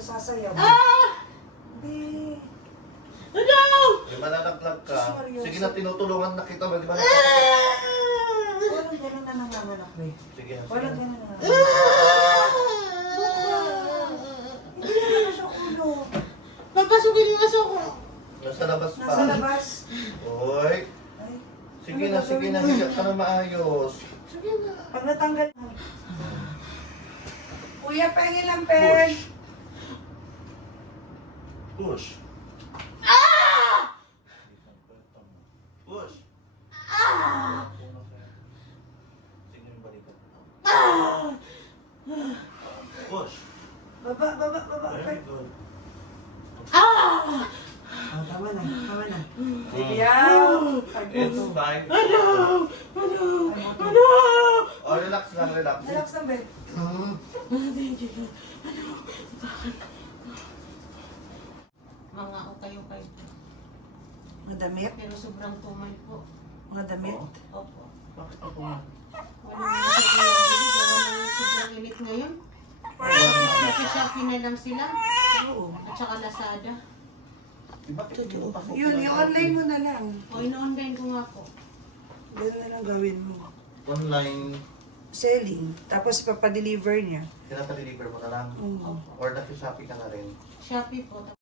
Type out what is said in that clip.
Tapos sasayaw. Hindi. Ano? Di ba nalaglag ka? Sus, Mario. Sige na, tinutulungan na kita. Di ba? Walang gano'n na nanganganak, be. Sige na. Walang sige na. gano'n na nanganganak. Hindi na siya ulo. Papasukin yung aso ko. Nasa labas pa. Nasa labas. Oy. Ay, Sige ano na, gagawin sige na. mo? Higa ka na maayos. Sige na. Pag natanggal. Kuya, pengi lang, pen. Push. Push. Sige yung balikat. Push. Baba, baba, baba, Very pen. good. Oh, tama na, tama na. Sige, yaw. It's time. Ano? Oh, relax lang, relax. Relax na, be. Mga ukay-ukay po. Mga damit? Pero sobrang tumal po. Mga damit? Opo. Bakit ako nga? Wala naman sa pinabili. Gawa ng sobrang init ngayon. Shopee na lang sila. Oo. At saka Lazada. Bakit Totoo. ako Yun, yung online mo na lang. O ino-online ko nga po. Ganun na lang gawin mo. Online, Selling. Tapos papadeliver niya. pinapa-deliver mo na lang. Oo. Or nag-shopping ka na rin. Shopee po.